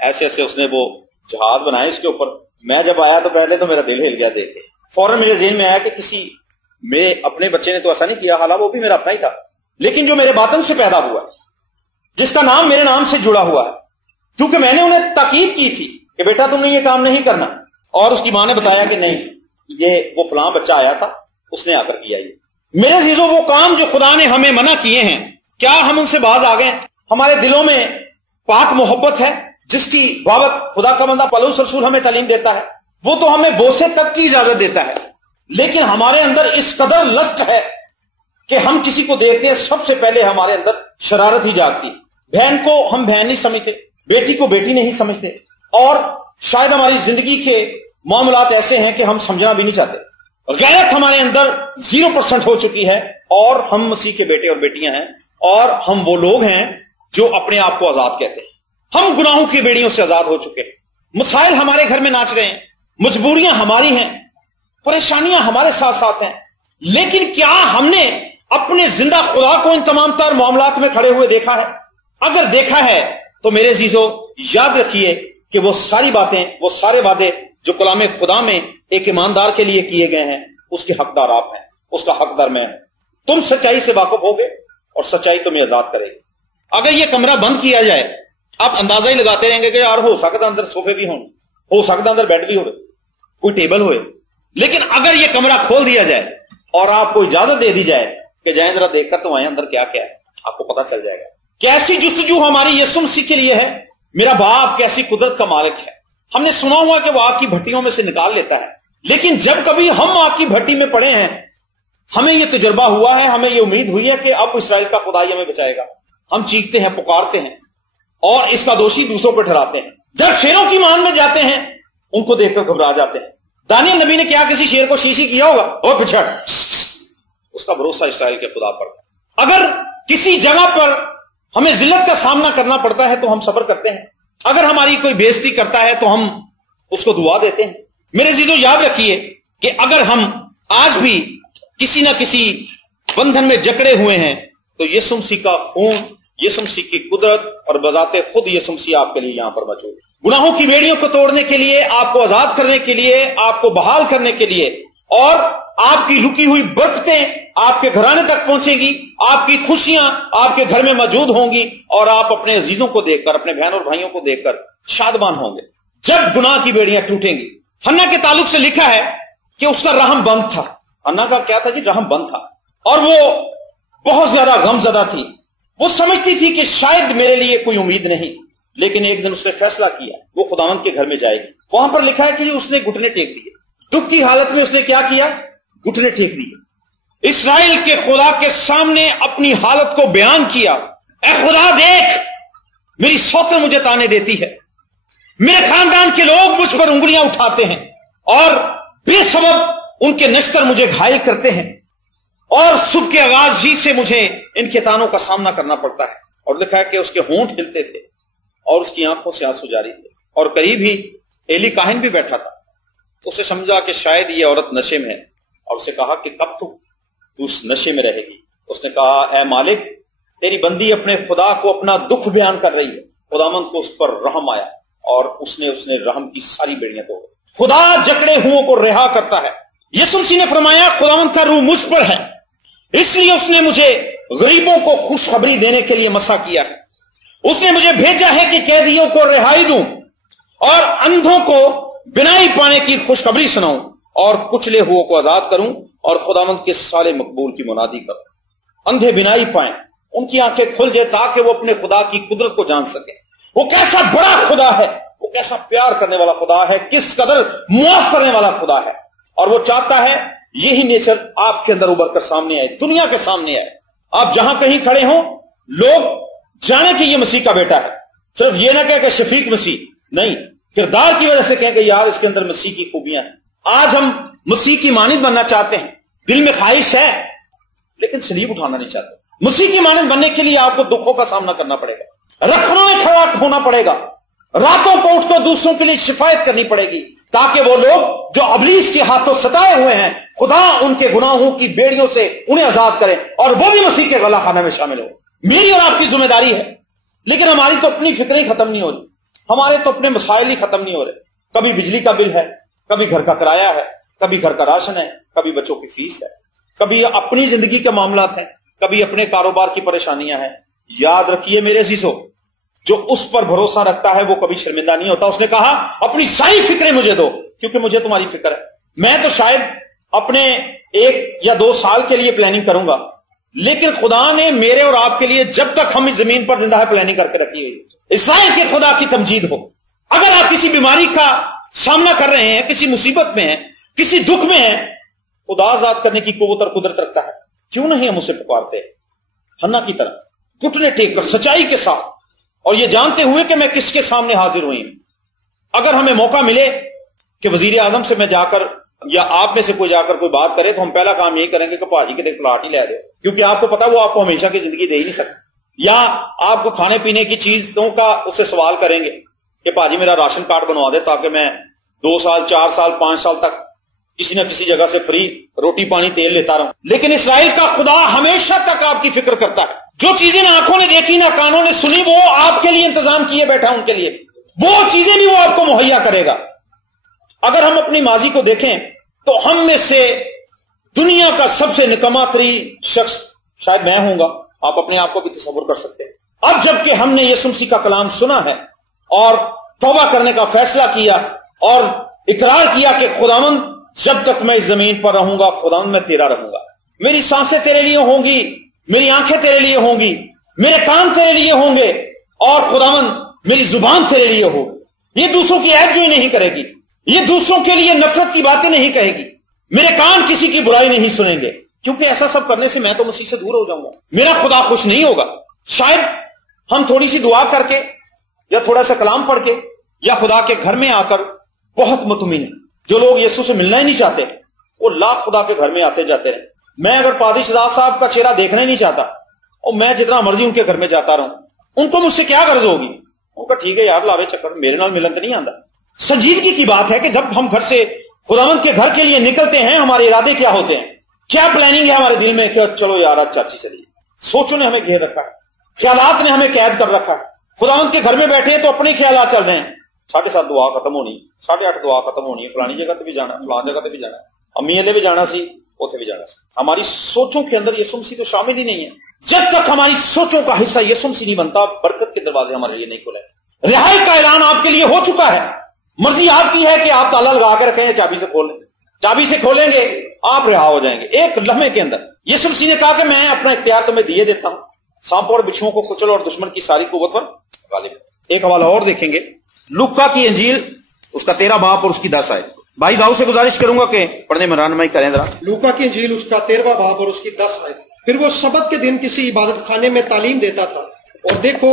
ایسے ایسے اس نے وہ جہاز بنائے اس کے اوپر. میں جب آیا تو پہلے تو میرا دل ہل گیا دیکھ کے. فوراً میرے ذہن میں آیا کہ کسی میرے اپنے بچے نے تو ایسا نہیں کیا، حالانکہ وہ بھی میرا اپنا ہی تھا، لیکن جو میرے باطن سے پیدا ہوا، جس کا نام میرے نام سے جڑا ہوا ہے، کیونکہ میں نے انہیں تاکید کی تھی کہ بیٹا تم نے یہ کام نہیں کرنا، اور اس کی ماں نے بتایا کہ نہیں، یہ وہ فلاں بچہ آیا تھا اس نے آ کر کیا. یہ میرے عزیزوں وہ کام جو خدا نے ہمیں منع کیے ہیں، کیا ہم ان سے باز آ گئے؟ ہمارے دلوں میں پاک محبت ہے جس کی بابت خدا کا بندہ پولس رسول ہمیں تعلیم دیتا ہے. وہ تو ہمیں بوسے تک کی اجازت دیتا ہے، لیکن ہمارے اندر اس قدر لسٹ ہے کہ ہم کسی کو دیکھتے ہیں سب سے پہلے ہمارے اندر شرارت ہی جاگتی. بہن کو ہم بہن نہیں سمجھتے، بیٹی کو بیٹی نہیں سمجھتے، اور شاید ہماری زندگی کے معاملات ایسے ہیں کہ ہم سمجھنا بھی نہیں چاہتے. غیرت ہمارے اندر 0% ہو چکی ہے، اور ہم مسیح کے بیٹے اور بیٹیاں ہیں، اور ہم وہ لوگ ہیں جو اپنے آپ کو آزاد کہتے ہیں. ہم گناہوں کی بیڑیوں سے آزاد ہو چکے ہیں. مسائل ہمارے گھر میں ناچ رہے ہیں، مجبوریاں ہماری ہیں، پریشانیاں ہمارے ساتھ ساتھ ہیں، لیکن کیا ہم نے اپنے زندہ خدا کو ان تمام تر معاملات میں کھڑے ہوئے دیکھا ہے؟ اگر دیکھا ہے تو میرے عزیزو یاد رکھیے کہ وہ ساری باتیں، وہ سارے وعدے جو کلام خدا میں ایک ایماندار کے لیے کیے گئے ہیں، اس کے حقدار آپ ہیں، اس کا حقدار میں ہوں. تم سچائی سے واقف ہوگے اور سچائی تمہیں آزاد کرے گی. اگر یہ کمرہ بند کیا جائے، آپ اندازہ ہی لگاتے رہیں گے کہ یار ہو سکتا اندر صوفے بھی ہوں، ہو سکتا اندر بیڈ بھی ہوئے، کوئی ٹیبل ہوئے، لیکن اگر یہ کمرہ کھول دیا جائے اور آپ کو اجازت دے دی جائے کہ جائیں ذرا دیکھ کر تو آئیں اندر کیا کیا ہے، آپ کو پتا چل جائے گا. کیسی جستجو ہماری یسوع مسیح کے لیے ہے. میرا باپ کیسی قدرت کا مالک ہے. ہم نے سنا ہوا کہ وہ آگ کی بھٹیوں میں سے نکال لیتا ہے، لیکن جب کبھی ہم آگ کی بھٹی میں پڑے ہیں، ہمیں یہ تجربہ ہوا ہے، ہمیں یہ امید ہوئی ہے کہ اب اسرائیل کا خدا ہی ہمیں بچائے گا. ہم چیختے ہیں، پکارتے ہیں، اور اس کا دوشی دوسروں پہ ٹھہراتے ہیں. جب شیروں کی مان میں جاتے ہیں، ان کو دیکھ کر گھبرا جاتے ہیں. دانیل نبی نے کیا کسی شیر کو شیشی کیا ہوگا؟ اور پچھڑ. اس کا بھروسہ اسرائیل کے خدا پر تھا. اگر کسی جگہ پر ہمیں ذلت کا سامنا کرنا پڑتا ہے تو ہم صبر کرتے ہیں. اگر ہماری کوئی بےزتی کرتا ہے تو ہم اس کو دعا دیتے ہیں. میرے عزیزو یاد رکھیے کہ اگر ہم آج بھی کسی نہ کسی بندھن میں جکڑے ہوئے ہیں تو یسوع مسیح کا خون، یسوع مسیح کی قدرت اور بذات خود یسوع مسیح آپ کے لیے یہاں پر موجود ہے. گناہوں کی بیڑیوں کو توڑنے کے لیے، آپ کو آزاد کرنے کے لیے، آپ کو بحال کرنے کے لیے، اور آپ کی رکی ہوئی برکتیں آپ کے گھرانے تک پہنچیں گی، آپ کی خوشیاں آپ کے گھر میں موجود ہوں گی، اور آپ اپنے عزیزوں کو دیکھ کر، اپنے بہن اور بھائیوں کو دیکھ کر شادمان ہوں گے جب گناہ کی بیڑیاں ٹوٹیں گی. حنا کے تعلق سے لکھا ہے کہ اس کا رحم بند تھا. حنا کا کیا تھا جی؟ رحم بند تھا، اور وہ بہت زیادہ غم زدہ تھی. وہ سمجھتی تھی کہ شاید میرے لیے کوئی امید نہیں، لیکن ایک دن اس نے فیصلہ کیا وہ خداوند کے گھر میں جائے گی. وہاں پر لکھا ہے کہ اس نے گھٹنے ٹیک دیے. دکھ کی حالت میں اس نے کیا کیا؟ گھٹنے ٹیک دیے. اسرائیل کے خدا کے سامنے اپنی حالت کو بیان کیا. اے خدا دیکھ، میری سوتن مجھے تانے دیتی ہے، میرے خاندان کے لوگ مجھ پر انگلیاں اٹھاتے ہیں، اور بے سبب ان کے نشتر مجھے گھائل کرتے ہیں، اور صبح کے آغاز ہی سے مجھے ان کے تانوں کا سامنا کرنا پڑتا ہے. اور لکھا ہے کہ اس کے ہونٹ ہلتے تھے اور اس کی آنکھوں سے آنسو جاری تھے. اور قریب ہی ایلی کاہن بھی بیٹھا تھا. تو اسے سمجھا کہ شاید یہ عورت نشے میں ہے، اور اسے کہا کہ کب تو اس نشے میں رہے گی؟ اس نے کہا اے مالک، تیری بندی اپنے خدا کو اپنا دکھ بیان کر رہی ہے. خداوند کو اس پر رحم آیا اور اس نے رحم کی ساری بیڑیاں توڑ. خدا جکڑے ہوں کو رہا کرتا ہے. یسوع مسیح نے فرمایا خداوند کا روح مجھ پر ہے، اس لیے اس نے مجھے غریبوں کو خوشخبری دینے کے لیے مسا کیا ہے. اس نے مجھے بھیجا ہے کہ قیدیوں کو رہائی دوں، اور اندھوں کو بینائی پانے کی خوشخبری سناؤں، اور کچلے ہوئے کو آزاد کروں، اور خداوند کے سالے مقبول کی منادی کروں. اندھے بینائی پائیں، ان کی آنکھیں کھل جائے تاکہ وہ اپنے خدا کی قدرت کو جان سکیں. وہ کیسا بڑا خدا ہے، وہ کیسا پیار کرنے والا خدا ہے، کس قدر معاف کرنے والا خدا ہے. اور وہ چاہتا ہے یہی نیچر آپ کے اندر ابھر کر سامنے آئے، دنیا کے سامنے آئے. آپ جہاں کہیں کھڑے ہوں لوگ جانے کہ یہ مسیح کا بیٹا ہے. صرف یہ نہ کہ شفیق مسیح، نہیں، کردار کی وجہ سے کہیں کہ یار اس کے اندر مسیح کی خوبیاں ہیں. آج ہم مسیح کی مانند بننا چاہتے ہیں، دل میں خواہش ہے، لیکن صلیب اٹھانا نہیں چاہتے. مسیح کی مانند بننے کے لیے آپ کو دکھوں کا سامنا کرنا پڑے گا، رکھنوں میں کھڑا ہونا پڑے گا، راتوں کو اٹھ کر دوسروں کے لیے شفاعت کرنی پڑے گی، تاکہ وہ لوگ جو ابلیس کے ہاتھوں ستائے ہوئے ہیں، خدا ان کے گناہوں کی بیڑیوں سے انہیں آزاد کرے اور وہ بھی مسیح کے غلہ خانہ میں شامل ہو. میری اور آپ کی ذمہ داری ہے، لیکن ہماری تو اپنی فکریں ختم نہیں ہو رہی. ہمارے تو اپنے مسائل ہی ختم نہیں ہو رہے. کبھی بجلی کا بل ہے، کبھی گھر کا کرایہ ہے، کبھی گھر کا راشن ہے، کبھی بچوں کی فیس ہے، کبھی اپنی زندگی کے معاملات ہیں، کبھی اپنے کاروبار کی پریشانیاں ہیں. یاد رکھیے میرے عزیزو، جو اس پر بھروسہ رکھتا ہے وہ کبھی شرمندہ نہیں ہوتا. اس نے کہا اپنی ساری فکریں مجھے دو کیونکہ مجھے تمہاری فکر ہے. میں تو شاید اپنے 1 یا 2 سال کے لیے پلاننگ کروں گا، لیکن خدا نے میرے اور آپ کے لیے جب تک ہم اس زمین پر زندہ ہے پلاننگ کر کے رکھی ہوئی. اسرائیل کے خدا کی تمجید ہو. اگر آپ کسی بیماری کا سامنا کر رہے ہیں، کسی مصیبت میں ہیں، کسی دکھ میں ہیں، خدا ذات کرنے کی قوت اور قدرت رکھتا ہے. کیوں نہیں ہم اسے پکارتے حنا کی طرح گھٹنے ٹیک کر سچائی کے ساتھ، اور یہ جانتے ہوئے کہ میں کس کے سامنے حاضر ہوئی ہوں. اگر ہمیں موقع ملے کہ وزیر اعظم سے میں جا کر یا آپ میں سے کوئی جا کر کوئی بات کرے تو ہم پہلا کام یہی کریں گے کہ پاجی کے دیکھ پلاٹ ہی لے دو، کیونکہ آپ کو پتا وہ آپ کو ہمیشہ کی زندگی دے ہی نہیں سکتا. یا آپ کو کھانے پینے کی چیزوں کا اس سے سوال کریں گے کہ پاجی میرا راشن کارڈ بنوا دے تاکہ میں 2 سال 4 سال 5 سال تک کسی نہ کسی جگہ سے فری روٹی پانی تیل لیتا رہوں. لیکن اسرائیل کا خدا ہمیشہ تک آپ کی فکر کرتا ہے. جو چیزیں نہ آنکھوں نے دیکھی نہ کانوں نے سنی وہ آپ کے لیے انتظام کیے بیٹھا ان کے لیے، وہ چیزیں بھی وہ آپ کو مہیا کرے گا. اگر ہم اپنی ماضی کو دیکھیں تو ہم میں سے دنیا کا سب سے نکما ترین شخص شاید میں ہوں گا. آپ اپنے آپ کو بھی تصور کر سکتے ہیں. اب جب کہ ہم نے یسوع مسیح کا کلام سنا ہے اور توبہ کرنے کا فیصلہ کیا اور اقرار کیا کہ خداوند جب تک میں اس زمین پر رہوں گا خداوند میں تیرا رہوں گا، میری سانسیں تیرے لیے ہوں گی، میری آنکھیں تیرے لیے ہوں گی، میرے کان تیرے لیے ہوں گے، اور خداوند میری زبان تیرے لیے ہوگی. یہ دوسروں کی عیب جوئی نہیں کرے گی، یہ دوسروں کے لیے نفرت کی باتیں نہیں کہے گی، میرے کان کسی کی برائی نہیں سنیں گے، کیونکہ ایسا سب کرنے سے میں تو مسیح سے دور ہو جاؤں گا، میرا خدا خوش نہیں ہوگا. شاید ہم تھوڑی سی دعا کر کے یا تھوڑا سا کلام پڑھ کے یا خدا کے گھر میں آ کر بہت مطمئن ہیں. جو لوگ یسوع سے ملنا ہی نہیں چاہتے وہ لاکھ خدا کے گھر میں آتے جاتے رہے. میں اگر پادری شہزاد صاحب کا چہرہ دیکھنا ہی نہیں چاہتا اور میں جتنا مرضی ان کے گھر میں جاتا رہوں، ان کو مجھ سے کیا غرض ہوگی؟ ان کا ٹھیک ہے یار لاوے چکر، میرے نال ملن تو نہیں آتا. سنجیدگی کی بات ہے کہ جب ہم گھر سے خداوند کے گھر کے لیے نکلتے ہیں ہمارے ارادے کیا ہوتے ہیں، کیا پلاننگ ہے ہمارے دل میں کہ چلو یار آج چرچ چلیے. سوچوں نے ہمیں گھیر رکھا ہے، خیالات نے ہمیں قید کر رکھا ہے. خداوند کے گھر میں بیٹھے ہیں تو اپنے خیالات چل رہے ہیں. 7:30 دعا ختم ہونی، 8:30 دعا ختم ہونی ہے، فلانی جگہ تے بھی جانا، فلانی جگہ تے بھی جانا، امی والے بھی جانا سی، اوتھے بھی جانا سی. ہماری سوچوں کے اندر یسوع مسیح تو شامل ہی نہیں ہے. جب تک ہماری سوچوں کا حصہ یسوع مسیح نہیں بنتا برکت کے دروازے ہمارے لیے نہیں کھلے. رہائی کا اعلان آپ کے لیے ہو چکا ہے. مرضی آپ کی ہے کہ آپ تالا لگا کے رکھیں یا چابی سے کھولیں. چابی سے کھولیں گے آپ رہا ہو جائیں گے ایک لمحے کے اندر. یسوع مسیح نے کہا کہ میں اپنا اختیار تمہیں دیے دیتا ہوں، سانپوں اور بچھوؤں کو کچل اور دشمن کی ساری قوت پر غالب. ایک حوالہ اور دیکھیں گے، لوکا کی انجیل اس کا 13 باب اور اس کی 10 آیت. بھائی داؤد سے گزارش کروں گا کہ پڑھنے میں رہنمائی کریں ذرا. لوکا کی انجیل اس کا 13واں باب اور اس کی 10 آیت. پھر وہ سبت کے دن کسی عبادت خانے میں تعلیم دیتا تھا، اور دیکھو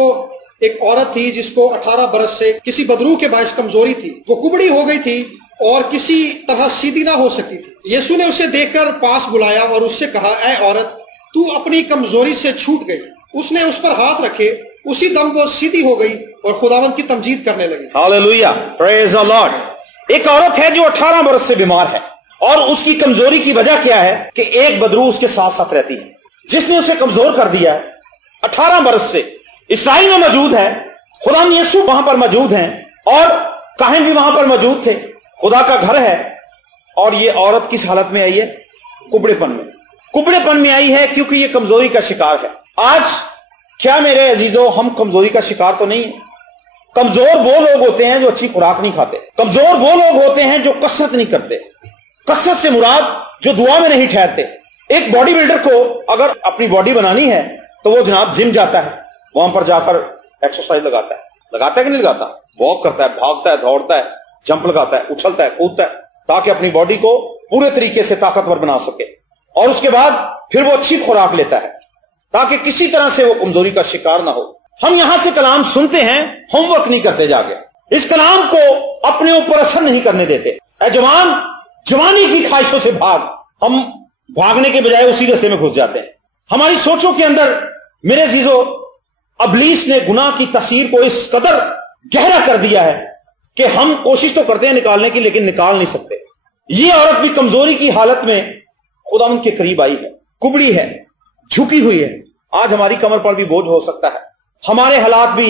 ایک عورت تھی جس کو 18 برس سے کسی بدرو کے باعث کمزوری تھی. وہ کبڑی ہو گئی تھی اور کسی طرح سیدھی نہ ہو سکتی تھی. یسوع نے اسے دیکھ کر پاس بلایا اور اس سے کہا، اے عورت تو اپنی کمزوری سے چھوٹ گئی. اس نے اس پر ہاتھ رکھے، اسی دم وہ سیدھی ہو گئی اور خداوند کی تمجید کرنے لگی. ہاللویا، پریز دی لارڈ. ایک عورت ہے جو 18 برس سے بیمار ہے، اور اس کی کمزوری کی وجہ کیا ہے کہ ایک بدرو اس کے ساتھ ساتھ رہتی ہے جس نے اسے کمزور کر دیا ہے. 18 برس سے اسرائیل میں موجود ہے، خدا یسوع وہاں پر موجود ہیں اور کاہن بھی وہاں پر موجود تھے، خدا کا گھر ہے. اور یہ عورت کس حالت میں آئی ہے؟ کبڑے پن میں آئی ہے کیونکہ یہ کمزوری کا شکار ہے. آج کیا میرے عزیزو ہم کمزوری کا شکار تو نہیں ہیں؟ کمزور وہ لوگ ہوتے ہیں جو اچھی خوراک نہیں کھاتے. کمزور وہ لوگ ہوتے ہیں جو کثرت نہیں کرتے. کثرت سے مراد جو دعا میں نہیں ٹھہرتے. ایک باڈی بلڈر کو اگر اپنی باڈی بنانی ہے تو وہ جناب جم جاتا ہے، وہاں پر جا کر ایکسرسائز لگاتا ہے کہ نہیں لگاتا؟ واک کرتا ہے، بھاگتا ہے، دوڑتا ہے، جمپ لگاتا ہے، اچھلتا ہے، کودتا ہے تاکہ اپنی باڈی کو پورے طریقے سے طاقتور بنا سکے. اور اس کے بعد پھر وہ اچھی خوراک لیتا ہے تاکہ کسی طرح سے وہ کمزوری کا شکار نہ ہو. ہم یہاں سے کلام سنتے ہیں، ہوم ورک نہیں کرتے جا کے، اس کلام کو اپنے اوپر اثر نہیں کرنے دیتے. اے جوان، جوانی کی خواہشوں سے بھاگ. ہم بھاگنے کے بجائے اسی راستے میں گھس جاتے ہیں. ہماری سوچوں کے اندر میرے عزیزو ابلیس نے گناہ کی تاثیر کو اس قدر گہرا کر دیا ہے کہ ہم کوشش تو کرتے ہیں نکالنے کی لیکن نکال نہیں سکتے. یہ عورت بھی کمزوری کی حالت میں خداوند کے قریب آئی ہے، کبڑی ہے، جھکی ہوئی ہے. آج ہماری کمر پر بھی بوجھ ہو سکتا ہے، ہمارے حالات بھی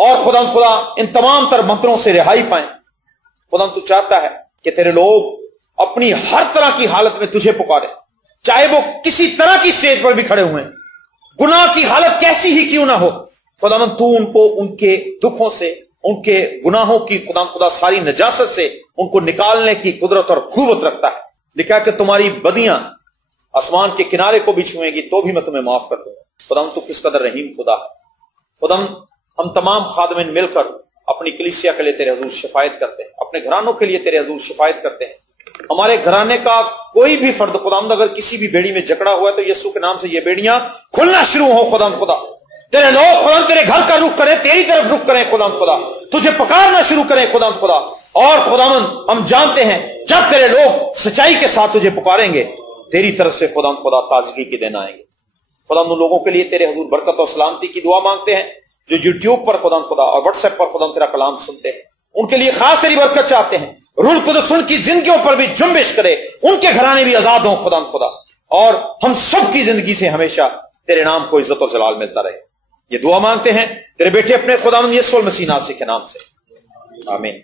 اور خدا ان تمام تر منتروں سے رہائی پائیں۔ خدا تو چاہتا ہے کہ تیرے لوگ اپنی ہر طرح کی حالت میں تجھے پکارے، چاہے وہ کسی طرح کی اسٹیج پر بھی کھڑے ہوئے ہیں، گناہ کی حالت کیسی ہی کیوں نہ ہو، خداوند تو ان کو ان کے دکھوں سے، ان کے گناہوں کی خدا ساری نجاست سے ان کو نکالنے کی قدرت اور قوت رکھتا ہے۔ لکھا کہ تمہاری بدیاں آسمان کے کنارے کو بھی چھوئیں گی تو بھی میں تمہیں معاف کر دوں گا۔ خداوند تو کس قدر رحیم خدا ہے۔ خداوند ہم تمام خادمین مل کر اپنی کلیسیا کے لیے تیرے حضور شفاعت کرتے ہیں، اپنے گھرانوں کے لیے تیرے حضور شفاعت کرتے ہیں۔ ہمارے گھرانے کا کوئی بھی فرد خداوند اگر کسی بھی بیڑی میں جکڑا ہوا ہے تو یسوع کے نام سے یہ بیڑیاں کھلنا شروع ہو۔ خداوند خدا تیرے لوگ خداوند تیرے گھر کا رخ کریں، تیری طرف رخ کریں خداوند خدا، تجھے پکارنا شروع کریں خداوند خدا۔ اور خداوند ہم جانتے ہیں جب تیرے لوگ سچائی کے ساتھ تجھے پکاریں گے تیری طرف سے خداوند خدا تازگی کے دن آئیں گے۔ خداوند ان لوگوں کے لیے تیرے حضور برکت اور سلامتی کی دعا مانگتے ہیں جو یوٹیوب پر خداوند خدا اور واٹس ایپ پر خداوند تیرا کلام سنتے ہیں، ان کے لیے خاص تیری برکت چاہتے ہیں۔ روح القدس ان کی زندگیوں پر بھی جنبش کرے، ان کے گھرانے بھی آزاد ہوں خداوند خدا، اور ہم سب کی زندگی سے ہمیشہ تیرے نام کو عزت اور جلال ملتا رہے۔ یہ دعا مانگتے ہیں تیرے بیٹے اپنے خداوند یسوع المسیح ناصر کے نام سے، آمین۔